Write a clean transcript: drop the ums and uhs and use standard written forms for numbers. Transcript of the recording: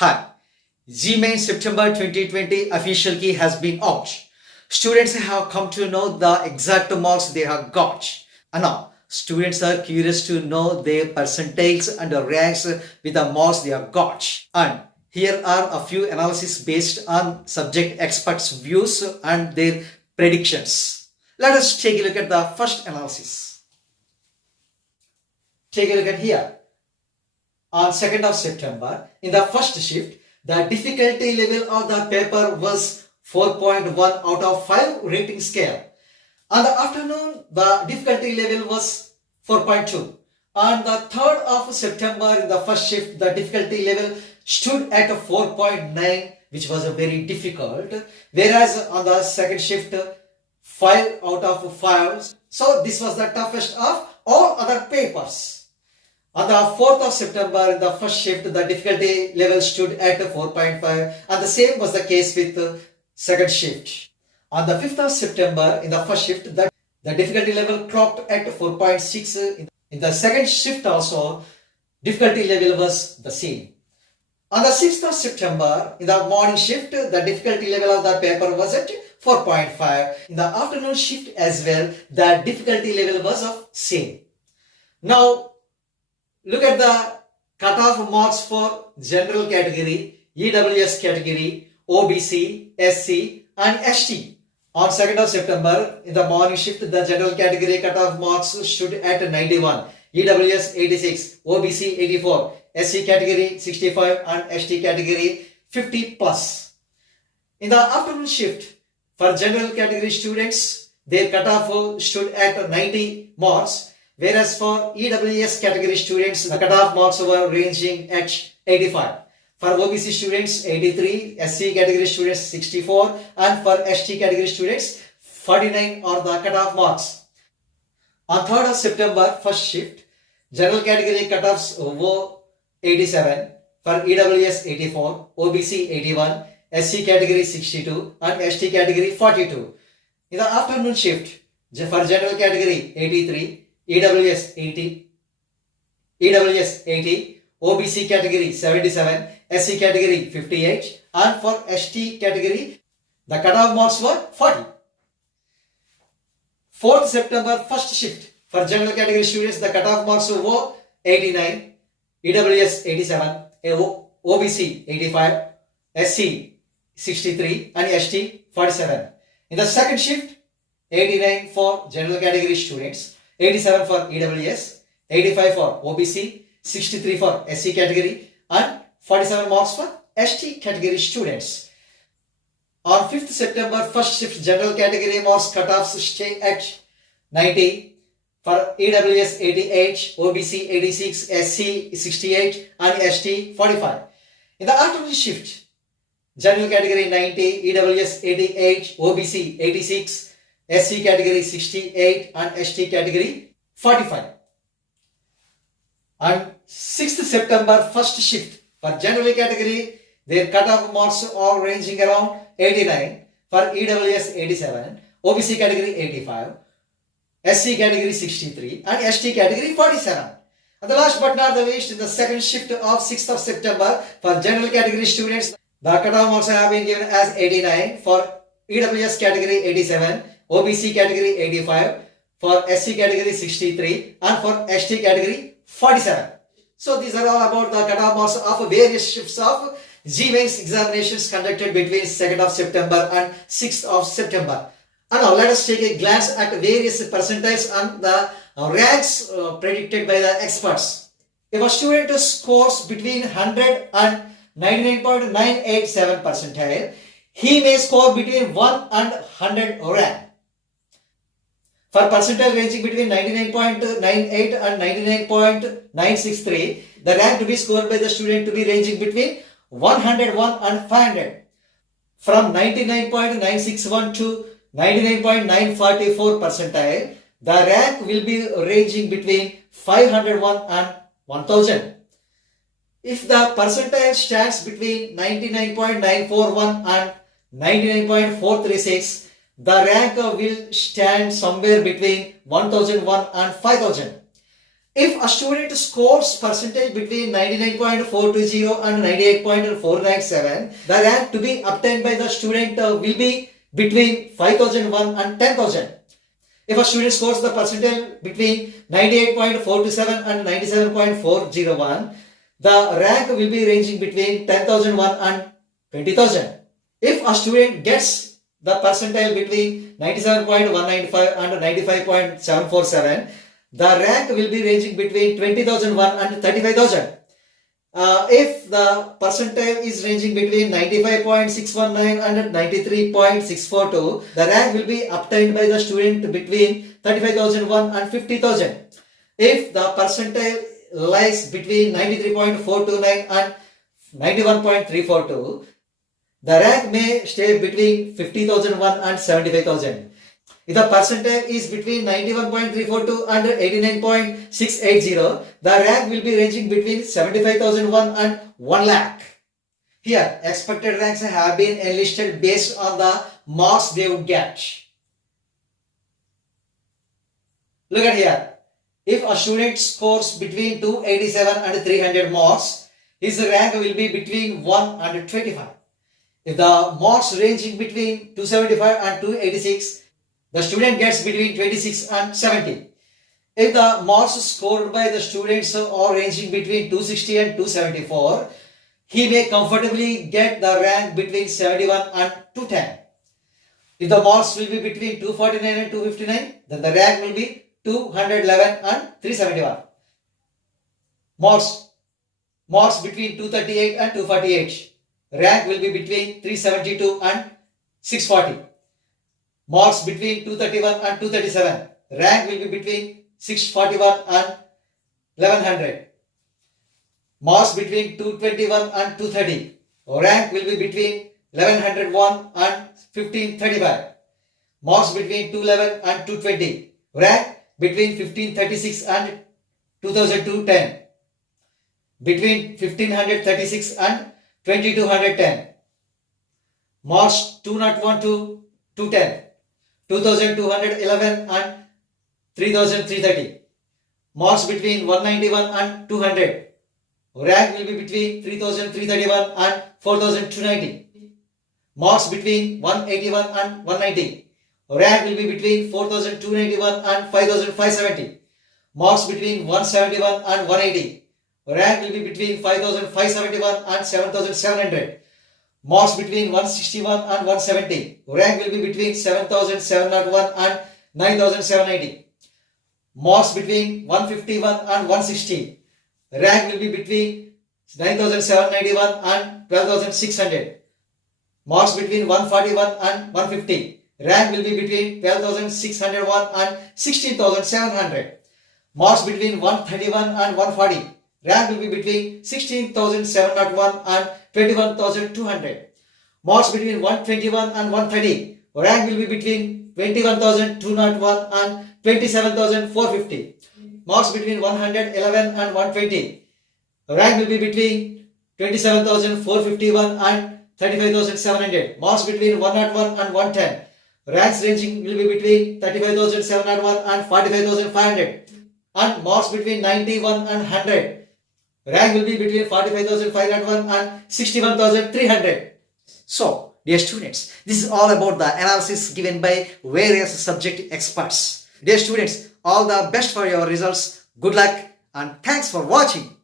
Hi, GMain September 2020 official key has been out. Students have come to know the exact marks they have got. And now, students are curious to know their percentiles and ranks with the marks they have got. And here are a few analyses based on subject experts' views and their predictions. Let us take a look at the first analysis. Take a look at here. On 2nd of September, in the first shift, the difficulty level of the paper was 4.1 out of 5 rating scale. On the afternoon, the difficulty level was 4.2. On the 3rd of September, in the first shift, the difficulty level stood at 4.9, which was very difficult. Whereas on the second shift, 5 out of 5. So this was the toughest of all other papers. On the 4th of September, in the first shift, the difficulty level stood at 4.5, and the same was the case with the second shift. On the 5th of September, in the first shift, the difficulty level clocked at 4.6. In the second shift also, difficulty level was the same. On the 6th of September, in the morning shift, the difficulty level of the paper was at 4.5. In the afternoon shift as well, the difficulty level was of same. Now, look at the cutoff marks for general category, EWS category, OBC, SC and ST. On 2nd of September, in the morning shift, the general category cutoff marks stood at 91, EWS 86, OBC 84, SC category 65 and ST category 50 plus. In the afternoon shift, for general category students, their cutoff stood at 90 marks. Whereas for EWS category students, the cutoff marks were ranging at 85. For OBC students, 83, SC category students, 64, and for ST category students, 49 are the cutoff marks. On 3rd of September, first shift, general category cutoffs were 87, for EWS 84, OBC 81, SC category 62, and ST category 42. In the afternoon shift, for general category 83, EWS 80, OBC category 77, SC category 58, and for ST category, the cutoff marks were 40. 4th September, first shift, for general category students, the cutoff marks were 89, EWS 87, OBC 85, SC 63, and ST 47. In the second shift, 89 for general category students, 87 for EWS, 85 for OBC, 63 for SC category, and 47 marks for ST category students. On 5th September, first shift general category marks cutoffs stay at 90, for EWS 88, OBC 86, SC 68, and ST 45. In the afternoon shift, general category 90, EWS 88, OBC 86, SC category 68 and ST category 45. On 6th September, first shift, for general category, their cutoff marks are ranging around 89, for EWS 87, OBC category 85, SC category 63 and ST category 47. And the last but not the least, in the second shift of 6th of September, for general category students, the cutoff marks have been given as 89, for EWS category 87, OBC category 85, for SC category 63 and for ST category 47. So these are all about the cutoff marks of various shifts of GMains examinations conducted between 2nd of September and 6th of September. And now let us take a glance at various percentiles and the ranks predicted by the experts. If a student scores between 100 and 99.987 percentile, he may score between 1 and 100 rank. For percentile ranging between 99.98 and 99.963, the rank to be scored by the student to be ranging between 101 and 500. From 99.961 to 99.944 percentile, the rank will be ranging between 501 and 1000. If the percentile stands between 99.941 and 99.436, the rank will stand somewhere between 1001 and 5000. If a student scores percentage between 99.420 and 98.497, the rank to be obtained by the student will be between 5001 and 10,000. If a student scores the percentile between 98.427 and 97.401, the rank will be ranging between 10,001 and 20,000. If a student gets the percentile between 97.195 and 95.747, the rank will be ranging between 20,001 and 35,000. If the percentile is ranging between 95.619 and 93.642, the rank will be obtained by the student between 35,001 and 50,000. If the percentile lies between 93.429 and 91.342, the rank may stay between 50,001 and 75,000. If the percentile is between 91.342 and 89.680, the rank will be ranging between 75,001 and 1 lakh. Here, expected ranks have been enlisted based on the marks they would get. Look at here. If a student scores between 287 and 300 marks, his rank will be between 1 and 25. If the marks ranging between 275 and 286, the student gets between 26 and 70. If the marks scored by the students are ranging between 260 and 274, he may comfortably get the rank between 71 and 210. If the marks will be between 249 and 259, then the rank will be 211 and 371. Marks between 238 and 248, rank will be between 372 and 640. Marks between 231 and 237, rank will be between 641 and 1100. Marks between 221 and 230, rank will be between 1101 and 1535. Marks between 211 and 220, rank between 1536 and 2210. Between 1536 and 2210. Marks 201 to 210. 2211 and 3330. Marks between 191 and 200. Rank will be between 3331 and 4290. Marks between 181 and 190. Rank will be between 4291 and 5570. Marks between 171 and 180. Rank will be between 5571 and 7700. Marks between 161 and 170. Rank will be between 7701 and 9780. Marks between 151 and 160. Rank will be between 9791 and 12600. Marks between 141 and 150. Rank will be between 12,601 and 16,700. Marks between 131 and 140. Rank will be between 16,701 and 21,200. Marks between 121 and 130. Rank will be between 21,201 and 27,450. Marks between 111 and 120. Rank will be between 27,451 and 35,700. Marks between 101 and 110. Ranks ranging will be between 35,701 and 45,500. And marks between 91 and 100. Rank will be between 45,501 and 61,300. So, dear students, this is all about the analysis given by various subject experts. Dear students, all the best for your results. Good luck and thanks for watching.